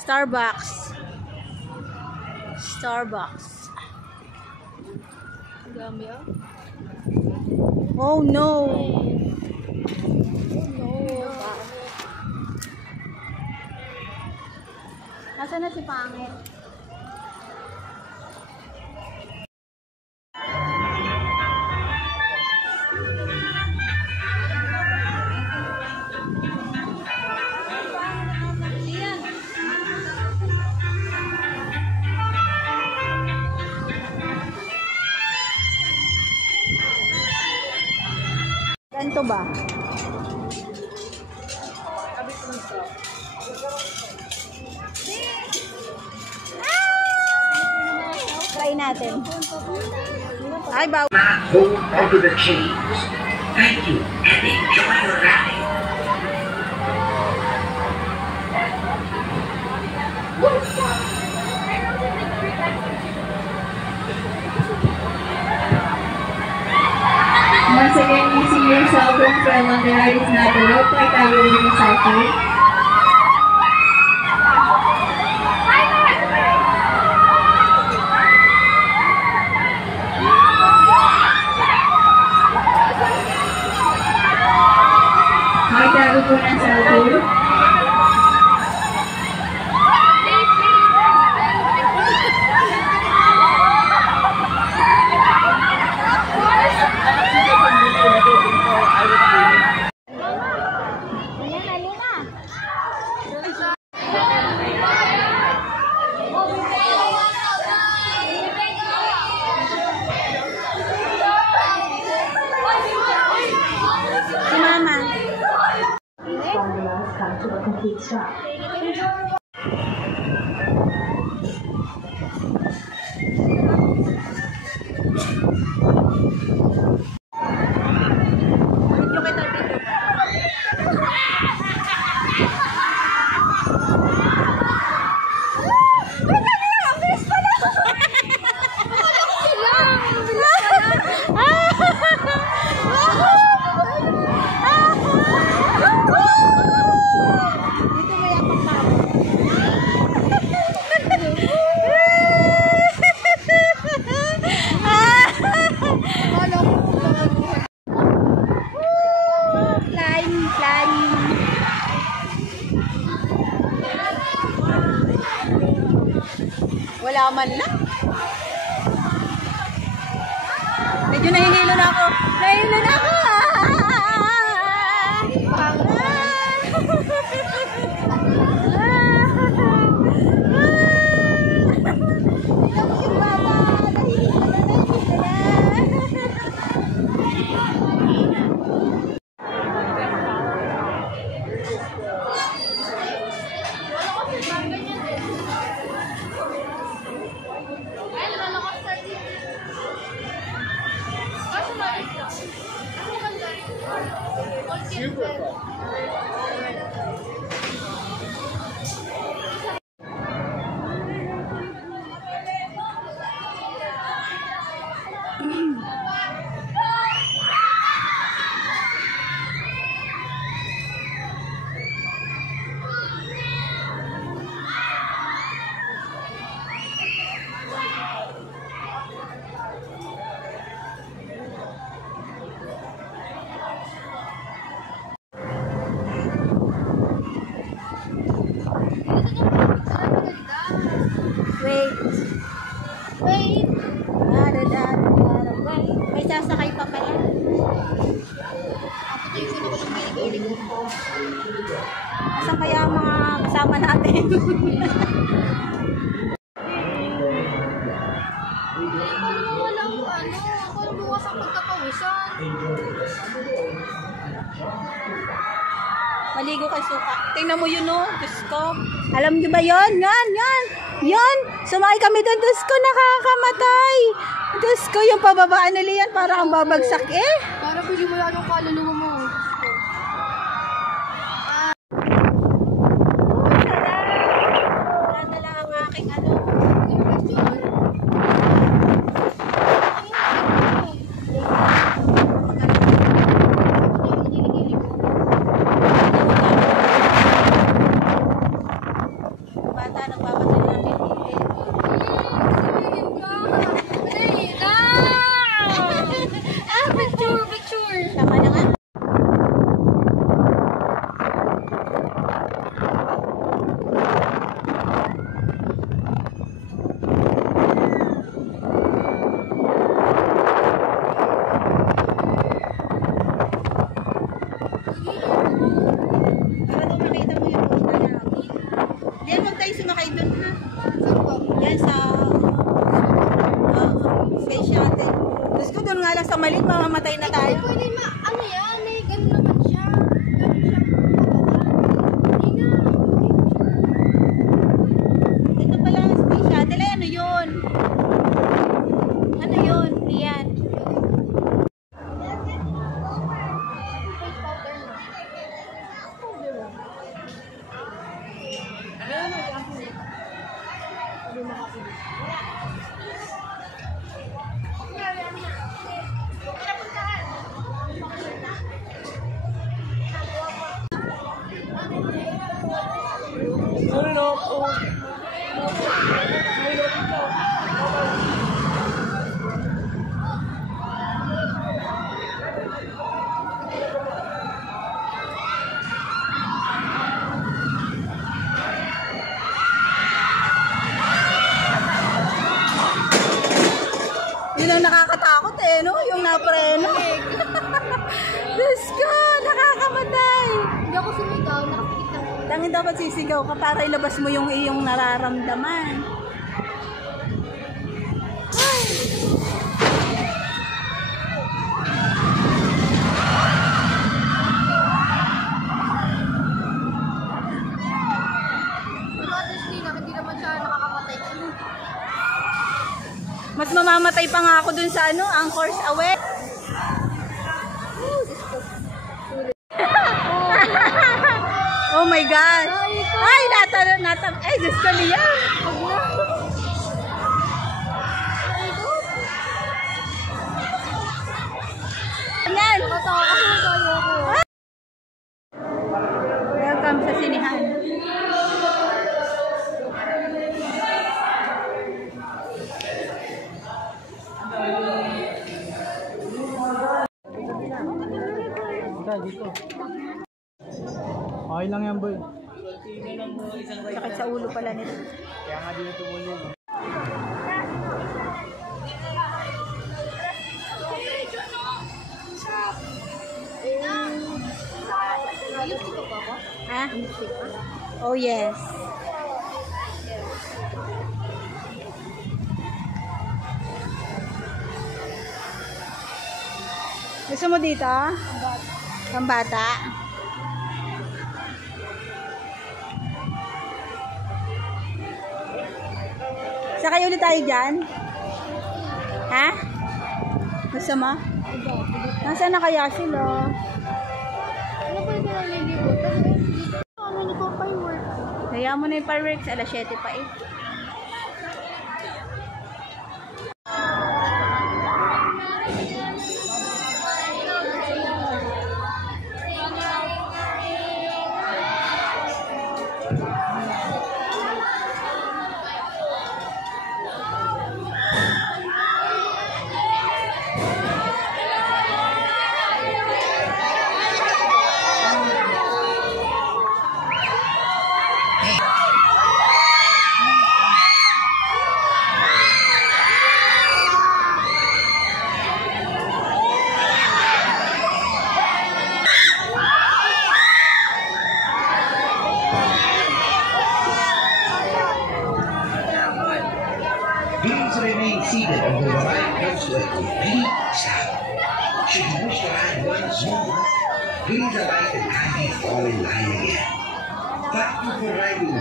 Starbucks. Starbucks. Oh no. Nasaan na si Pangit? Ganito ba? Try natin. Ay, bawa. Hold onto the chains. Thank you and enjoy your ride. Once again, using your cell phone while on the ride is not allowed. Like I will be cycle. Magtago po ng cell phone. Come to a complete stop. Wala man lang. Medyo nahihilo na ako. Nahihilo na ako. Super fun. Wait. May sasakay pa pala. Asan kaya ang mga kasama natin? Walang bukas ang pagkakawisan. Maligo kay suka. Tingnan mo yun, no? Diyos ko. Alam niyo ba yun? Yan. Sumakay kami doon. Diyos ko, nakakamatay. Diyos ko, yung pababaan nila yan. Parang ang babagsak eh. Para pwede mo yan ang kaluluwa mo. Wala na lang ang aking ano. Bata Para daw makita mo yung punta namin. Diyan, huwag tayo sumakay doon ha. Yan sa space shuttle. Diyos ko, doon nga lang sa maliit, mamamatay na tayo. Pwede ano yan, may gano'n naman siya. Ito pala ang space shuttle. Ay, ano yun? Ano yun? Rian. Yun ang nakakatakot eh, no? Yung napreno. Diyos ko, nakakamatay. Hindi ako sumigaw, nakakita ko. Tangin dapat sisigaw ka para ilabas mo yung iyong nararamdaman. Ay. Pero at least hindi naman siya nakakamatay. Mas mamamatay pa nga ako dun sa ano, Anchors Away. Oh my God! Ay, ay, Diyos ko niya! Ayan! Welcome sa sinihan. Dito. Okay lang yan, boy. Sakit sa ulo pala nito. Kaya nga din ito muna. Ha? Oh yes. Gusto mo dito? Pambata. Sakay ulit tayo dyan? Ha? Gusto mo? Nasaan na kaya sila? Ano po yung pinalilibot? Ano niyo po firework? Kaya mo na yung fireworks, alas 7 pa eh. Please remain seated until the line comes to a complete stop. Should you wish to ride once more, please alight and kindly fall in line again. Thank you for riding.